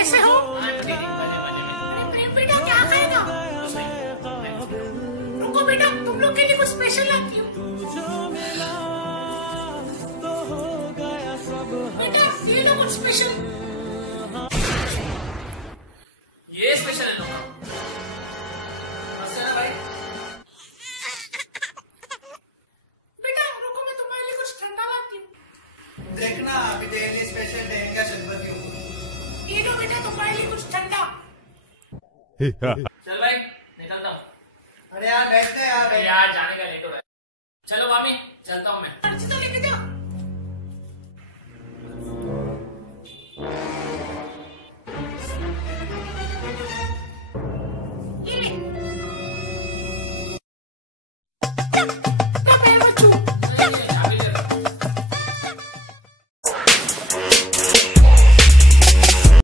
कैसे हो? हाँ ठीक है, मजे में। प्रेम बेटा क्या खाएगा? रुको बेटा, तुम लोग के लिए कुछ स्पेशल लाती हूँ। बेटा ये लो कुछ स्पेशल। ये स्पेशल है लोग। मस्त है ना भाई? बेटा रुको, मैं तुम्हारे लिए कुछ ठंडा लाती हूँ। देखना अभी तेरे लिए स्पेशल टैंक का शरबत क्यों। ये लो बेटा तुम्हारे लिए कुछ ठंडा। चल भाई निकलता हूँ। अरे यार बैठते हैं यार। यार जाने का लेट हो रहा है। चलो मामी चलता हूँ मैं। अच्छा